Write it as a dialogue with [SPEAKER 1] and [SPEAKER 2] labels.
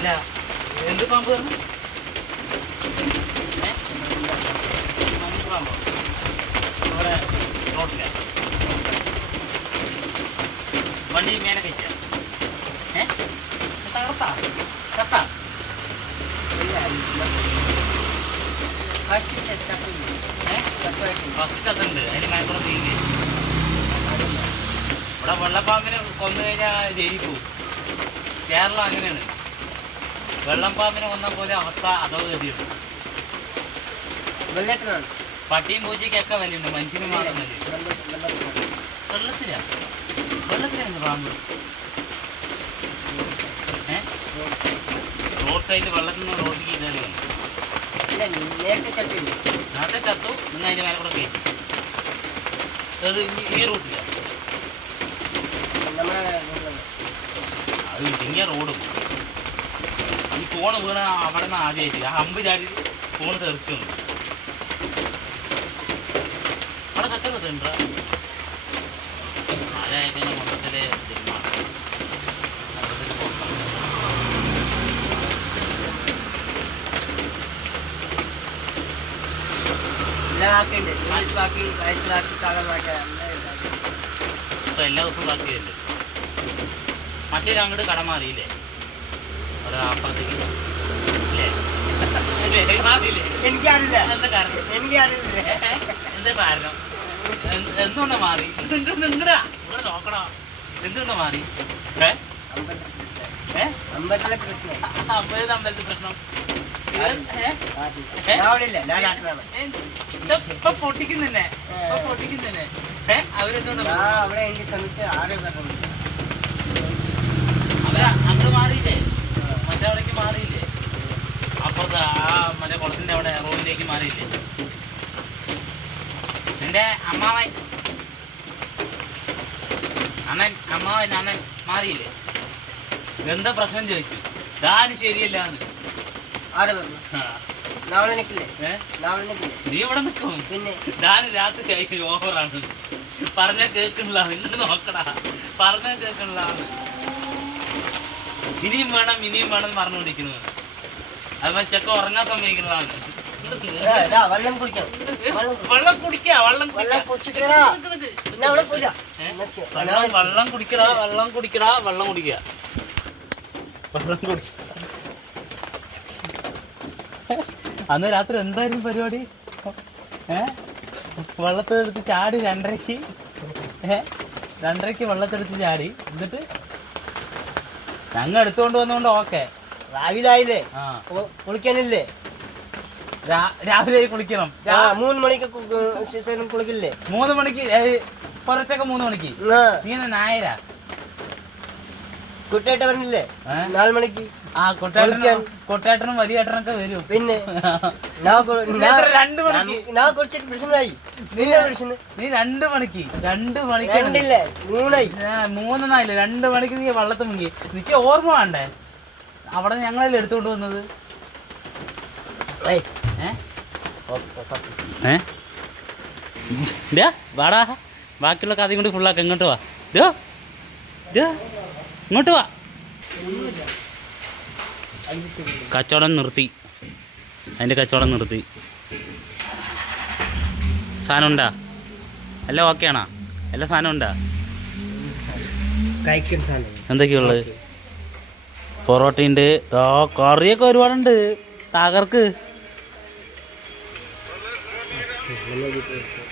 [SPEAKER 1] ഇല്ല. എന്ത് പാമ്പ് വണ്ടി മേലെ കഴിച്ച ഇവിടെ വെള്ളപ്പാമ്പിനെ കൊന്നു കഴിഞ്ഞാൽ ജയിലിൽ പോകും കേരളം അങ്ങനെയാണ്. വെള്ളപ്പാമ്പിനെ കൊന്ന പോലെ അവസ്ഥ അതോ ഗതിയുണ്ട്
[SPEAKER 2] വെള്ളത്തിനാണ്
[SPEAKER 1] പട്ടിയും പൂച്ചയ്ക്കൊക്കെ വലിയുണ്ട് മനുഷ്യന് മാത്രം വലിയ. വെള്ളത്തിലാ? വെള്ളത്തിലാണ് പാമ്പ്. റോഡ് സൈഡിൽ വെള്ളത്തിൽ നിന്ന് റോഡിലേക്ക് കയറി വന്നു
[SPEAKER 2] നേരത്തെ
[SPEAKER 1] ചത്തു നിങ്ങൾ അതിന്റെ മേലെ കൂടെ കയറ്റി. അത് ഈ- റൂട്ടിലാണ്. അത് ഇടുങ്ങിയ റോഡ്. ഈ ഫോൺ വീണ അവിടെ നിന്ന് ആദ്യമായിട്ട് ആ അമ്പ് ചാടി ഫോൺ തെറിച്ചു അവിടെ. മൊത്തത്തിൽ പോക്കാണ്.
[SPEAKER 2] എല്ലാം
[SPEAKER 1] ദിവസവും ബാക്കിയല്ലേ? മറ്റേ അങ്ങോട്ട് കട മാറിയില്ലേ ഒരു അപ്പുറത്തേക്ക് ഇല്ലേ ഇല്ലേ? മാറിയില്ലേ
[SPEAKER 2] എനിക്കറിയില്ല എനിക്കറിയില്ല
[SPEAKER 1] എന്താ കാരണം മാറി? നിങ്ങ നിങ്ങടാ മാറി?
[SPEAKER 2] അമ്പലത്തിലെ പ്രശ്നം അമ്പലത്തിലെ പ്രശ്നം
[SPEAKER 1] ഇപ്പൊ പൊട്ടിക്കുന്നെ
[SPEAKER 2] അവിടെ എന്റെ സമയത്ത് ആരോ പറഞ്ഞു
[SPEAKER 1] അവർ അങ്ങോട്ട് മാറിയില്ലേ മറ്റേ അവിടേക്ക് മാറിയില്ലേ അപ്പുറത്ത് ആ മറ്റേ കുളത്തിന്റെ അവിടെ മാറിയില്ലേ? നിന്റെ അമ്മാവൻ അണ്ണൻ അമ്മാവൻ അണ്ണൻ മാറിയില്ലേ? എന്താ പ്രശ്നം ചോദിച്ചു?
[SPEAKER 2] താന് ശരിയല്ല
[SPEAKER 1] നീ ഇവിടെ നിൽക്കും
[SPEAKER 2] പിന്നെ?
[SPEAKER 1] ദാന് രാത്രി ആയിട്ട് ഓവറാണ്. പറഞ്ഞ കേൾക്കണില്ല. ഇന്ന് നോക്കടാ. പറഞ്ഞ കേൾക്കണില്ല. ഇനിയും വേണം ഇനിയും വേണം എന്ന് പറഞ്ഞുകൊണ്ടിരിക്കുന്നു അതുപോലെ ചെക്ക ഉറങ്ങാൻ സമ്മതിക്കുന്നതാണ്
[SPEAKER 2] വെള്ളം കുടിക്കാം. വെള്ളം കുടി-
[SPEAKER 1] വെള്ളം കുടിക്കാ വെള്ളം
[SPEAKER 2] വെള്ളം. കുടിച്ചിട്ടാ. പിന്നെ അവിടെ പോയില്ല
[SPEAKER 1] വെള്ളം കുടിക്കടാ വെള്ളം കുടിക്കടാ വെള്ളം കുടിക്കുക വെള്ളം കുടി അന്ന് രാത്രി എന്തായിരുന്നു പരിപാടി? ഏ? വെള്ളത്തിലെടുത്ത് ചാടി രണ്ടരയ്ക്ക്. ഏ? രണ്ടരയ്ക്ക് വെള്ളത്തെടുത്ത് ചാടി. എന്നിട്ട് ഞങ്ങൾ എടുത്തുകൊണ്ട് വന്നുകൊണ്ട് ഓക്കെ.
[SPEAKER 2] രാവിലെ ആയില്ലേ
[SPEAKER 1] ആ.
[SPEAKER 2] കുളിക്കാനില്ലേ
[SPEAKER 1] രാവിലെ കുളിക്കണം.
[SPEAKER 2] മൂന്ന് മണിക്ക് ശേഷം കുളിക്കില്ലേ?
[SPEAKER 1] മൂന്ന് മണിക്ക് കുറച്ചൊക്കെ മൂന്ന് മണിക്ക്. നീ നായരാ?
[SPEAKER 2] കുട്ടിയായിട്ട് പറഞ്ഞില്ലേ നാല് മണിക്ക്
[SPEAKER 1] ആ
[SPEAKER 2] കുട്ടേട്ടൻ
[SPEAKER 1] കുട്ടേട്ടനും വലിയേട്ടനൊക്കെ വരും.
[SPEAKER 2] പിന്നെ
[SPEAKER 1] രണ്ട് മണിക്ക്?
[SPEAKER 2] ഞാൻ- കുറച്ചിട്ട് പ്രശ്നമായി. പ്രശ്നം.
[SPEAKER 1] നീ രണ്ട് മണിക്ക് രണ്ട് മണിക്ക്
[SPEAKER 2] രണ്ടില്ലേ? മൂന്നായി.
[SPEAKER 1] മൂന്നെണ്ണായില്ലേ? രണ്ട് മണിക്ക് നീ വള്ളത്ത് മുങ്ങി. നിക്ക് ഓർമ്മ വേണ്ടേ? അവിടെ ഞങ്ങളല്ലേ എടുത്തുകൊണ്ട് വന്നത്?
[SPEAKER 2] ഏയ്,
[SPEAKER 1] ഏ? ഏ? വാടാ. ബാക്കിയുള്ള കഥയും കൂടി ഫുള്ളാക്ക ഇങ്ങോട്ട് വാ. ഇതോ ഇതോ ഇങ്ങോട്ട് വാ. കച്ചവടം നിർത്തി. അതിന്റെ കച്ചവടം നിർത്തി. സാധനം ഉണ്ടാ? എല്ലാം ഓക്കെയാണോ ആണോ? എല്ലാ സാധനം ഉണ്ടാ? എന്തൊക്കെയുള്ളത്? പൊറോട്ടയുണ്ട്. കറിയൊക്കെ ഒരുപാടുണ്ട്. തകർക്ക് No lo he.